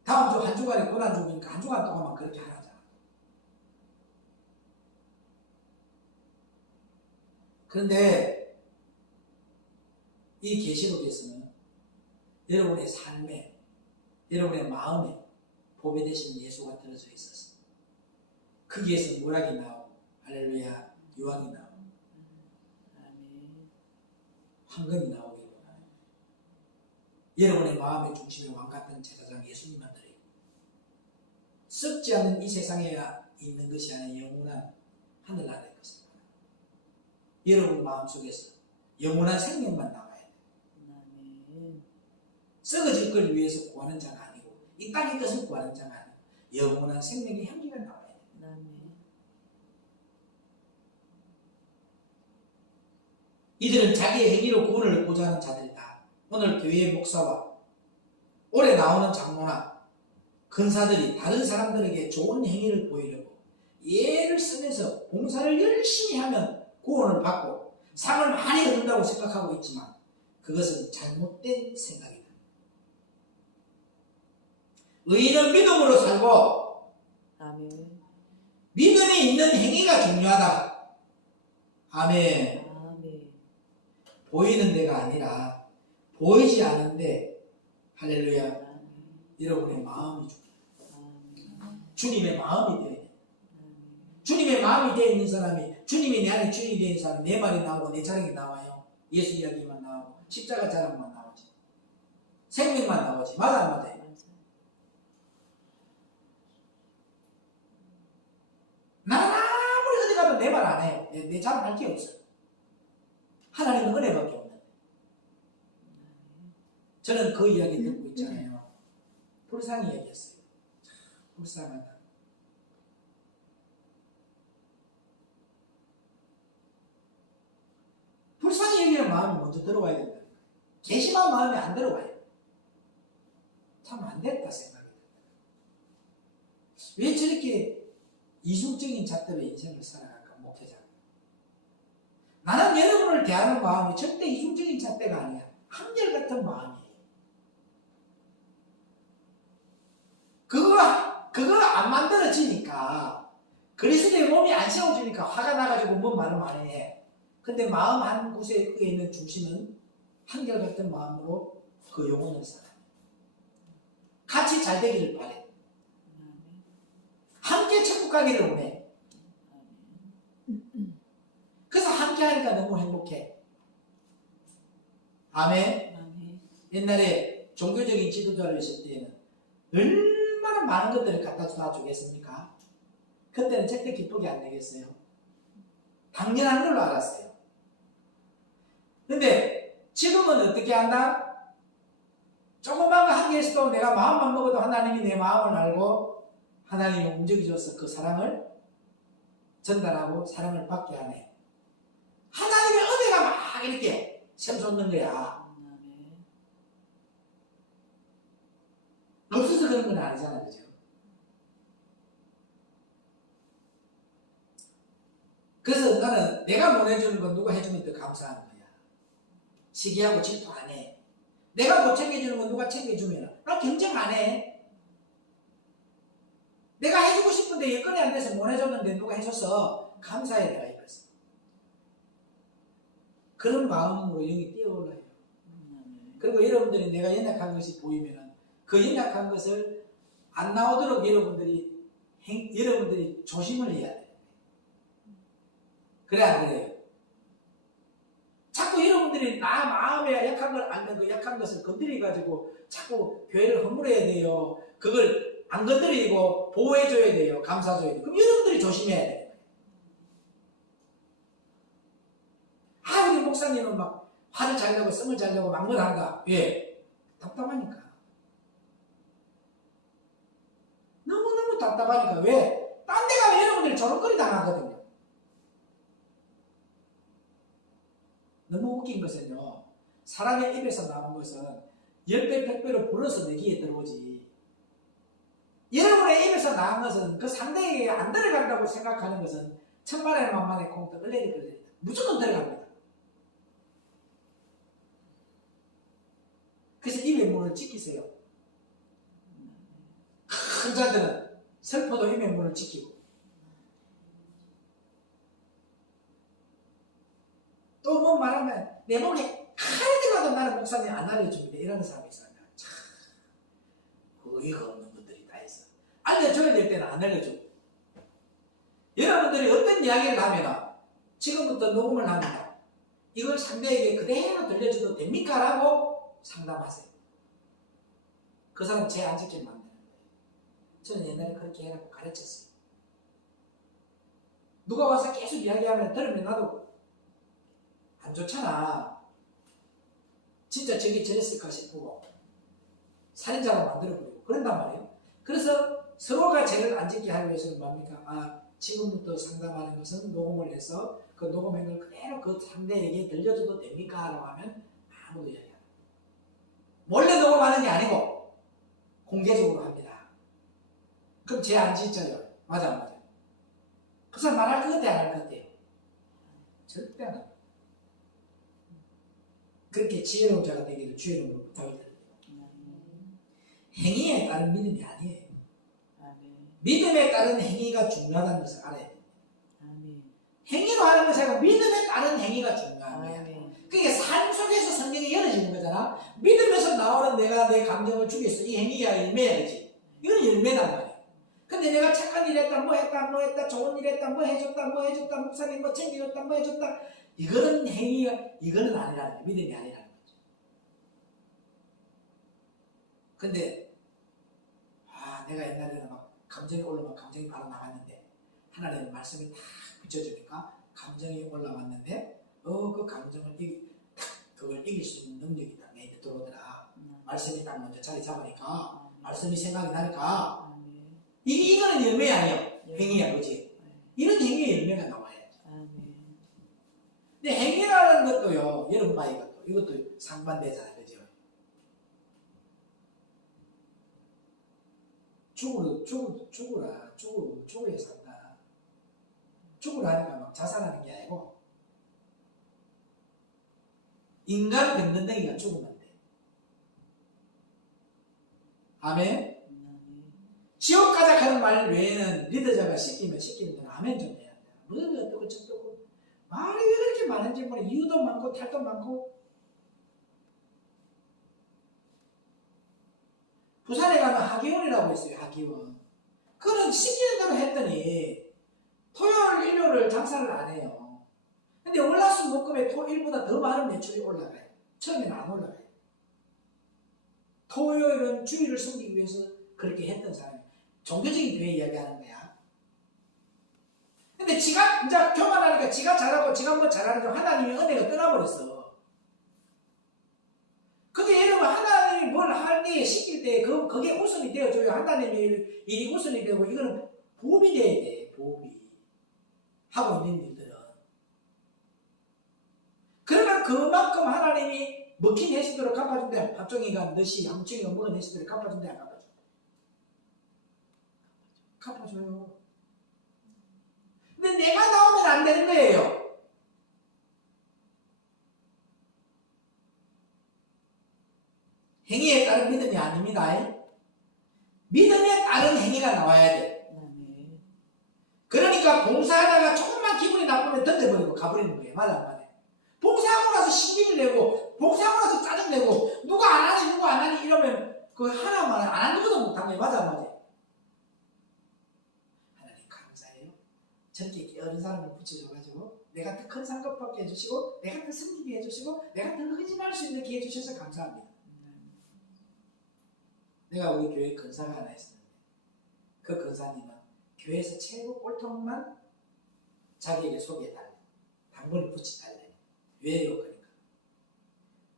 다음 주 한 주간에 고난주기니까 한 주간 동안만 그렇게 하라잖아. 그런데 이 계시록에서는 여러분의 삶에, 여러분의 마음에 보배 되신 예수가 들어져 있었어요. 거기에서 문학이 나오고 할렐루야 유황이 나오고 황금이 나오기를 원하는 여러분의 마음의 중심에 왕같은 제사장 예수님만 들어있고 썩지 않는 이 세상에 있는 것이 아니라 영원한 하늘나라의 것을 말합니다. 여러분 마음속에서 영원한 생명만 나와야 돼요. 썩어질 걸 위해서 구하는 자가 아니고 이 땅의 것을 구하는 자가 아니고 영원한 생명의 향기가 나와야 돼요. 이들은 자기의 행위로 구원을 얻고자 하는 자들이다. 오늘 교회의 목사와 올해 나오는 장로나 근사들이 다른 사람들에게 좋은 행위를 보이려고 예를 쓰면서 봉사를 열심히 하면 구원을 받고 상을 많이 얻는다고 생각하고 있지만 그것은 잘못된 생각이다. 의인은 믿음으로 살고 아멘. 믿음이 있는 행위가 중요하다. 아멘. 보이는 데가 아니라 보이지 않은데 할렐루야 여러분의 마음이 중요해요. 주님의 마음이 되어야 돼요. 주님의 마음이 되어 있는 사람이 주님이 내 안에 주인이 되어 있는 사람이 내 말이 나오고 내 자랑이 나와요. 예수 이야기만 나오고 십자가 자랑만 나오지 생명만 나오지. 맞아 안 맞아요? 나는 아무리 어디 가도 내 말 안 해요. 내 자랑할 게 없어요. 하나님은 은혜밖에 없는데. 저는 그 이야기 듣고 있잖아요. 불쌍히 얘기했어요. 불쌍하다. 불쌍히 얘기하는 마음이 먼저 들어와야 된다. 괘씸한 마음이 안 들어와요. 참 안 됐다 생각이 듭니다. 왜 저렇게 이중적인 잣대로 인생을 살아갈까 목회자. 나는 여러분을 대하는 마음이 절대 이중적인 잣대가 아니야. 한결같은 마음이에요. 그거가 안 만들어지니까 그리스도의 몸이 안 세워지니까 화가 나가지고 뭔 말을 많이 해. 근데 마음 한 곳에 있는 중심은 한결같은 마음으로 그 영혼을 살아요. 같이 잘 되기를 바래. 함께 천국 가기를 원해. 그래서 함께 하니까 너무 행복해. 아멘. 옛날에 종교적인 지도자를 있을 때에는 얼마나 많은 것들을 갖다 주겠습니까? 그때는 절대 기쁘게 안 되겠어요. 당연한 걸로 알았어요. 근데 지금은 어떻게 한다? 조그만 거 한 개에서도 내가 마음만 먹어도 하나님이 내 마음을 알고 하나님이 움직여줘서 그 사랑을 전달하고 사랑을 받게 하네. 하나님의 은혜가 막 이렇게 샘솟는 거야. 없어서 그런 건 아니잖아, 그죠? 그래서 나는 내가 보내주는 건 누가 해주면 더 감사한 거야. 시기하고 질투 안 해. 내가 못 챙겨주는 건 누가 챙겨주면 나 경쟁 안 해. 내가 해주고 싶은데 여건이 안 돼서 못 해줬는데 누가 해줘서 감사해 내가 이거지. 그런 마음으로 영이 뛰어올라요. 그리고 여러분들이 내가 연약한 것이 보이면 그 연약한 것을 안 나오도록 여러분들이 조심을 해야 돼요. 그래 안 그래요? 자꾸 여러분들이 나 마음에 약한 걸 알면 그 약한 것을 건드려가지고 자꾸 교회를 허물어야 돼요. 그걸 안 건드리고 보호해줘야 돼요. 감싸줘야 돼요. 그럼 여러분들이 조심해야 돼요. 아, 우리 목사님은 막 화를 잘 내고 성을 잘 내고 막 뭐한다. 왜? 답답하니까. 너무너무 답답하니까. 왜? 딴 데 가면 여러분들이 조롱거리 당하거든요. 너무 웃긴 것은요, 사람의 입에서 나온 것은 10배, 100배로 불어서 내 귀에 들어오지. 여러분의 입에서 나온 것은 그 상대에게 안 들어간다고 생각하는 것은 천만의 만만의 콩떡 얼레리 걸레리 무조건 들어갑니다. 그래서 입의 문을 지키세요. 큰 자들은 슬퍼도 입의 문을 지키고 또 뭐 말하면 내 목에 칼이 들어가도 나는 목사님 안 알려줍니다. 이런 사람이 있어요. 참 어이가 없는 분들이 다 있어. 알려줘야 될 때는 안 알려줘. 여러분들이 어떤 이야기를 하면 지금부터 녹음을 합니다. 이걸 상대에게 그대로 들려줘도 됩니까? 라고 상담하세요. 그 사람 죄 안 짓게 만드는 거예요. 저는 옛날에 그렇게 해라고 가르쳤어요. 누가 와서 계속 이야기하면 들으면 나도 안 좋잖아. 진짜 저게 저랬을까 싶고 살인자로 만들어버리고 그런단 말이에요. 그래서 서로가 죄를 안 짓게 하기 위해서는 뭡니까? 아, 지금부터 상담하는 것은 녹음을 해서 그 녹음한 걸 그대로 그 상대에게 들려줘도 됩니까? 라고 하면 아무도 이야기 안 해요. 몰래 녹음하는 게 아니고 공개적으로 합니다. 그럼 죄 안 짓져요. 맞아, 맞아. 그 사람 말할 것 같아, 안 할 것 같아요? 절대 안 합니다. 그렇게 지혜로운 자가 되기를 주의 이름으로 부탁드립니다. 행위에 따른 믿음이 아니에요. 믿음에 따른 행위가 중요하다는 것을 알아야 돼요. 행위로 하는 것이 아니고 믿음에 따른 행위가 중요한 거야. 그러니까 삶 속에서 성경이 열어지는 거잖아. 믿으면서 나오는 내가 내 감정을 죽였어. 이 행위가 열매야지. 이건 열매단 말이야. 근데 내가 착한 일 했다, 뭐 했다, 좋은 일 했다, 뭐 해줬다, 목사님 뭐 챙겨줬다, 뭐 해줬다. 이거는 행위가, 이거는 아니라는 거야. 믿음이 아니라는 거죠. 근데, 내가 옛날에는 막 감정이 올라오면 감정이 바로 나갔는데, 하나님의 말씀이 딱 비춰주니까 감정이 올라왔는데, 그 감정을 그걸 이길 수 있는 능력이 딱 내 입에 들어오더라. 말씀이 딱 먼저 자리 잡으니까, 말씀이 생각이 나니까, 이거는 열매 아니에요. 행위야, 그지? 이런 행위의 열매가 나와야지. 근데 행위라는 것도요, 여러분 봐, 이것도 상반되잖아요, 그죠? 죽으려 산다. 죽으려 하니까 막 자살하는 게 아니고, 인간 변변댕이가 죽으면 돼. 아멘? 지옥 가자 하는 말 외에는 리더자가 시키는 대로 아멘 좀 해야 돼. 뭐 어떻고 저쩌고 말이 왜 그렇게 많은지 모르. 이유도 많고 탈도 많고. 부산에 가면 하기원이라고 있어요. 하기원. 그는 시키는 대로 했더니 토요일 일요일을 장사를 안 해요. 근데 월화수목금에 토일보다 더 많은 매출이 올라가요. 처음에는 안 올라가요. 토요일은 주일을 섬기기 위해서 그렇게 했던 사람이에요. 종교적인 교회 이야기하는 거야. 지가 이제 교만하니까 지가 잘하고 지가 뭐 잘하는 줄 하나님의 은혜가 떠나버렸어. 근데 여러분 하나님이 뭘 할 때 시킬 때 그게 우선이 되어줘요. 하나님의 일이 우선이 되고 이거는 보험이 돼야 돼. 보험이 하고 있는 일들은. 그러면 그만큼 하나님이 먹힌 해시도록 갚아준대. 합종이가 너시 양충이가 먹은 해시도록 갚아준대. 안 갚아줘? 갚아줘요. 근데 내가 나오면 안 되는 거예요. 행위에 따른 믿음이 아닙니다. 믿음에 따른 행위가 나와야 돼. 그러니까 봉사하다가 조금만 기분이 나쁘면 던져버리고 가버리는 거예요. 맞아 안 맞아? 봉사하고 나서 시비를 내고 봉사하고 나서 짜증내고 누가 안 하니 누가 안 하니 이러면 그 하나만 안 하는 것도 못한 거예요. 맞아 안 맞아? 하나님 감사해요. 저렇게 어린 사람을 붙여줘가지고 내가 더 큰 상급 받게 해주시고 내가 더 섬기게 해주시고 내가 더 헌신할 수 있는 기회 주셔서 감사합니다. 내가 우리 교회 근사가 하나 있었는데 그 근사님은 교회에서 최고 꼴통만 자기에게 소개해달래. 당번을 붙여달래. 왜요? 그러니까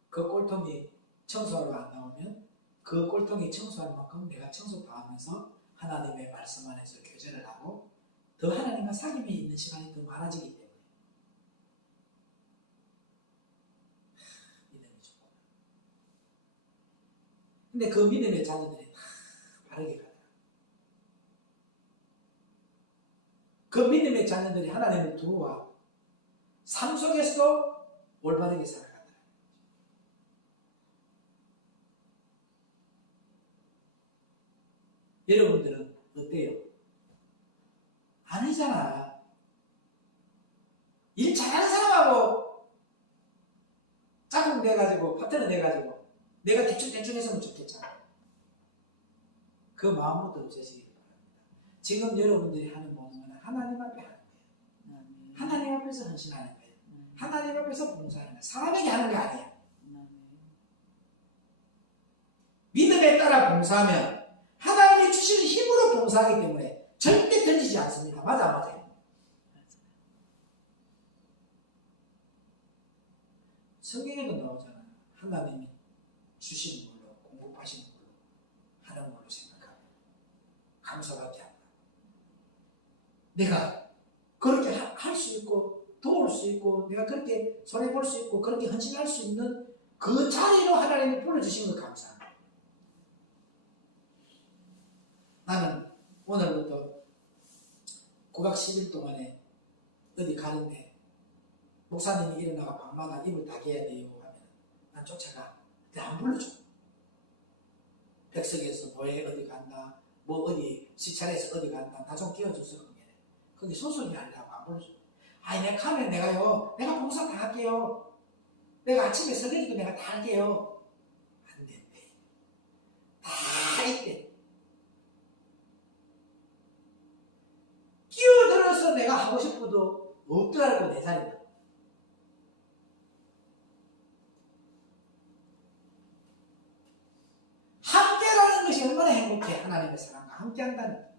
그 꼴통이 청소하러 안 나오면 그 꼴통이 청소할 만큼 내가 청소 다 하면서 하나님의 말씀 안에서 교제를 하고 더 하나님과 사귐이 있는 시간이 더 많아지기 때문에 믿음이 좋구나. 근데 그 믿음의 자녀들이 다 바르게 가더라. 그 믿음의 자녀들이 하나님을 두루와 삶 속에서도 올바르게 살아가더라. 여러분들은 어때요? 아니잖아. 일 잘하는 사람하고 짝꿍 돼가지고 파트너 돼가지고 내가 대충 했으면 좋겠잖아. 그 마음부터 없애시기 바랍니다. 지금 여러분들이 하는 모든 건 하나님 앞에 하는 거예요. 하나님 앞에서 헌신하는 거예요. 하나님 앞에서 봉사하는 거예요. 사람에게 하는 게 아니에요. 믿음에 따라 봉사하면 하나님이 주시는 힘으로 봉사하기 때문에 절대 던지지 않습니다. 맞아 안 맞아요? 성경에도 나오잖아요. 하나님이 주시는 걸로 공급하시는 걸로 하는 걸로 생각하고 감사밖에 안 나. 내가 그렇게 할 수 있고 도울 수 있고 내가 그렇게 손해볼 수 있고 그렇게 헌신할 수 있는 그 자리로 하나님이 불러주신 거 감사합니다. 나는 오늘부터 국악 10일 동안에 어디 가는데 목사님이 일어나가 밤마다 입을 닫아야 돼요 하면 난 쫓아가. 근데 안 불러줘. 백석에서 뭐에 어디 간다 뭐 어디 시찰에서 어디 간다 나 좀 끼워줘서 거기 소속이 아니라고 안 불러줘. 아니 내가 가면 내가 봉사 다 할게요. 내가 아침에 설레기도 내가 다 할게요. 안 된대. 다 있대. 끼어들어서 내가 하고 싶어도 없더라고 내 자리가. 함께라는 것이 얼마나 행복해. 하나님의 사랑과 함께한다는 것.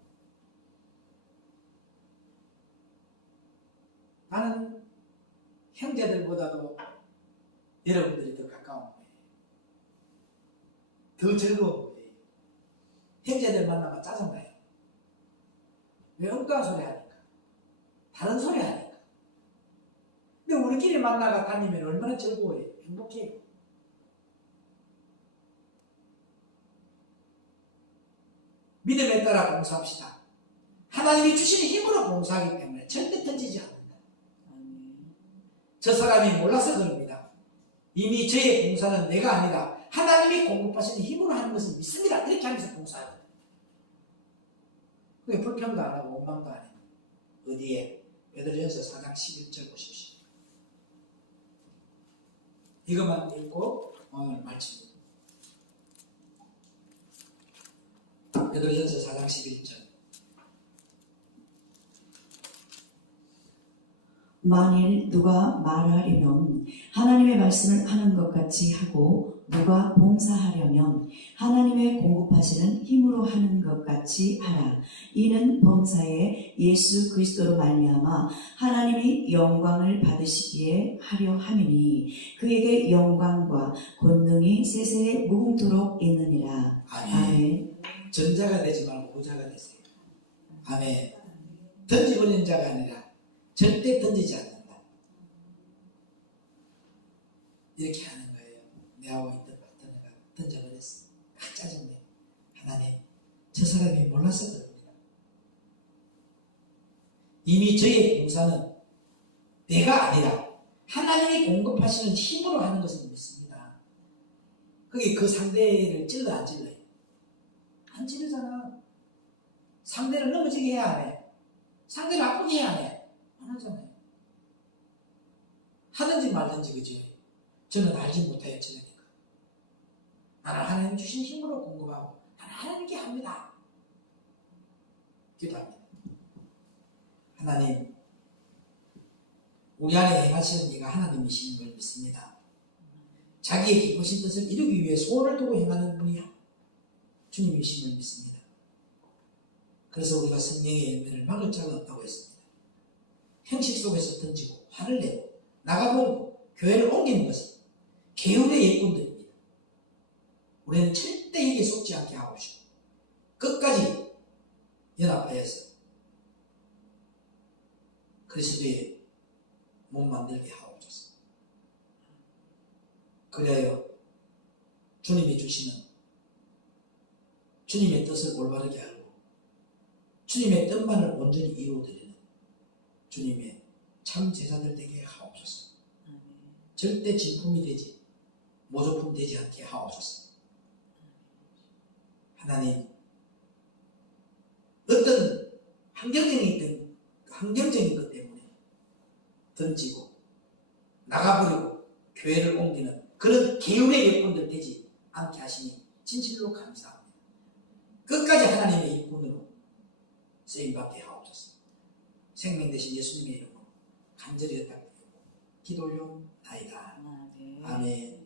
나는 형제들보다도 여러분들이 더 가까운 거예요. 더 즐거운 거예요. 형제들 만나면 짜증나요. 왜 엉뚱한 소리 하니까? 다른 소리 하니까. 근데 우리끼리 만나가 다니면 얼마나 즐거워요. 행복해요. 믿음에 따라 봉사합시다. 하나님이 주시는 힘으로 봉사하기 때문에 절대 던지지 않는다. 저 사람이 몰라서 그럽니다. 이미 저의 봉사는 내가 아니라 하나님이 공급하시는 힘으로 하는 것을 믿습니다. 이렇게 하면서 봉사하거든요. 그게 불평도 안 하고 원망도 안 해요. 어디에? 베드로전서 4장 11절 보십시오. 이것만 읽고 오늘 마칩니다. 베드로전서 4장 11절. 만일 누가 말하려면 하나님의 말씀을 하는 것 같이 하고 누가 봉사하려면 하나님의 공급하시는 힘으로 하는 것 같이 하라. 이는 범사에 예수 그리스도로 말미암아 하나님이 영광을 받으시기에 하려 함이니 그에게 영광과 권능이 세세에 무궁토록 있느니라. 아멘. 아멘. 전자가 되지 말고 후자가 되세요. 아멘. 던지버리는 자가 아니라 절대 던지지 않는다. 이렇게 하는 거예요. 내하고 있던 파트너가 던져버렸어. 짜증내. 하나님, 저 사람이 몰라서 그럽니다. 이미 저의 봉사는 내가 아니라 하나님이 공급하시는 힘으로 하는 것을 믿습니다. 그게 그 상대를 찔러 안 찔러요? 안 찌르잖아. 상대를 넘어지게 해야 안 해. 상대를 아프게 해야 안 해. 안 하잖아요. 하든지 말든지 그죠? 저는 알지 못하여 저러니까. 나는 하나님 주신 힘으로 공급하고 나는 하나님께 합니다. 기도합니다. 하나님, 우리 안에 행하시는 이가 하나님이시는 걸 믿습니다. 자기의 기쁘신 뜻을 이루기 위해 소원을 두고 행하는 분이 주님이심을 믿습니다. 그래서 우리가 성령의 열매를 막을 자가 없다고 했습니다. 형식 속에서 던지고 화를 내고 나가버리고 교회를 옮기는 것은 게으르의 일꾼들입니다. 우리는 절대 이게 속지 않게 하고 싶고 끝까지 연합하여서 그리스도의 몸 만들게 하옵소서. 그래야 주님이 주시는 주님의 뜻을 올바르게 알고 주님의 뜻만을 온전히 이루어드리는 주님의 참 제자들 되게 하옵소서. 절대 진품이 되지 모조품 되지 않게 하옵소서. 하나님, 어떤 환경적인 것 때문에 던지고 나가버리고 교회를 옮기는 그런 게으르의 일꾼들 되지 않게 하시니 진실로 감사합니다. 끝까지 하나님의 일꾼으로 쓰임받게 하옵소서. 생명 되신 예수님의 이름으로 간절히 부탁드리고 기도 올려나이다. 아멘.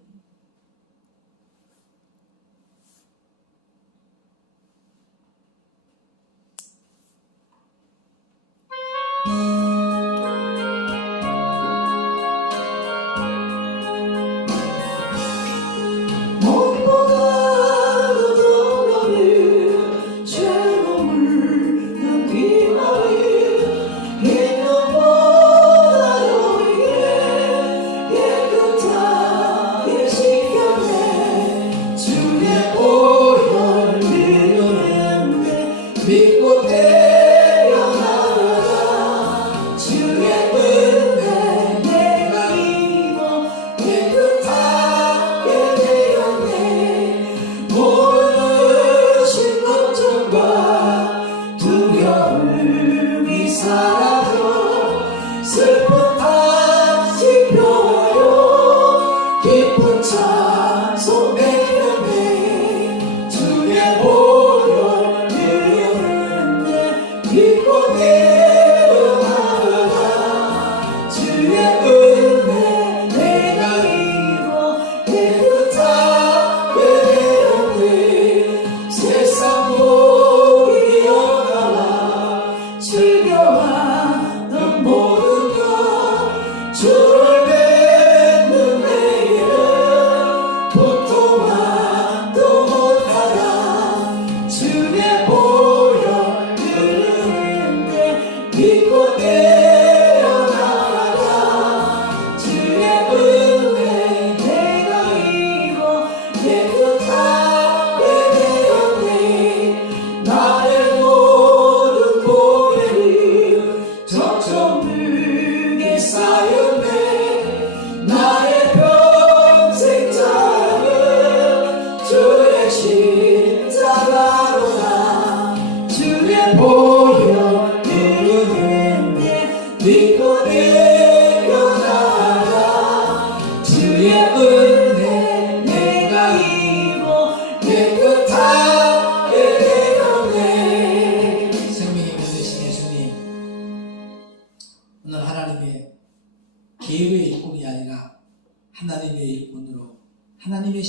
하나님의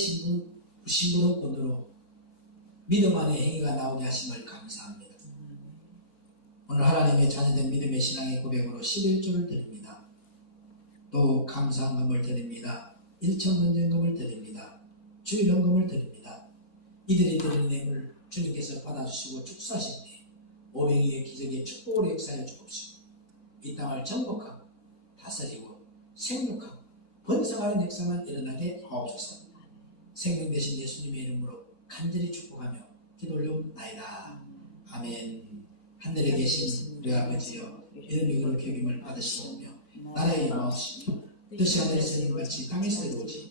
심부름꾼으로 믿음 안에 행위가 나오게 하심을 감사합니다. 오늘 하나님의 자녀된 믿음의 신앙의 고백으로 11조를 드립니다. 또 감사한금을 드립니다. 1천문전금을 드립니다. 주일헌금을 드립니다. 이들이 드리는 뇌물 주님께서 받아주시고 축사하실 때 500일의 기적의 축복으로 역사해 주옵시고 이 땅을 정복하고 다스리고 생육하고 번성하는 역사만 일어나게 하옵소서. 생명 되신 예수님의 이름으로 간절히 축복하며 기도 올려옵나이다. 아멘. 하늘에 계신 우리 아버지여, 이름이 그렇게 여김을 받으시오며 나라의 임하옵시며 뜻이 하늘에서 이룬같이 땅에서 이루어지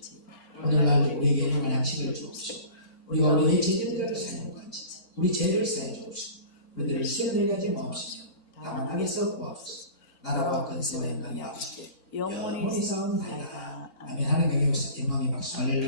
오늘날 우리에게 행한 양식을 주옵시고 우리가 우리의 죄인들을 사하는 같이 우리 죄를 사해 주옵시고 우리들을 시험에 가지 마옵시며 다만 악에서 구하옵소서. 나라와 권세와 영광이 아버지께 영원히 싸움나이다. 아멘. 하나님의 영광이 박수 할렐루야.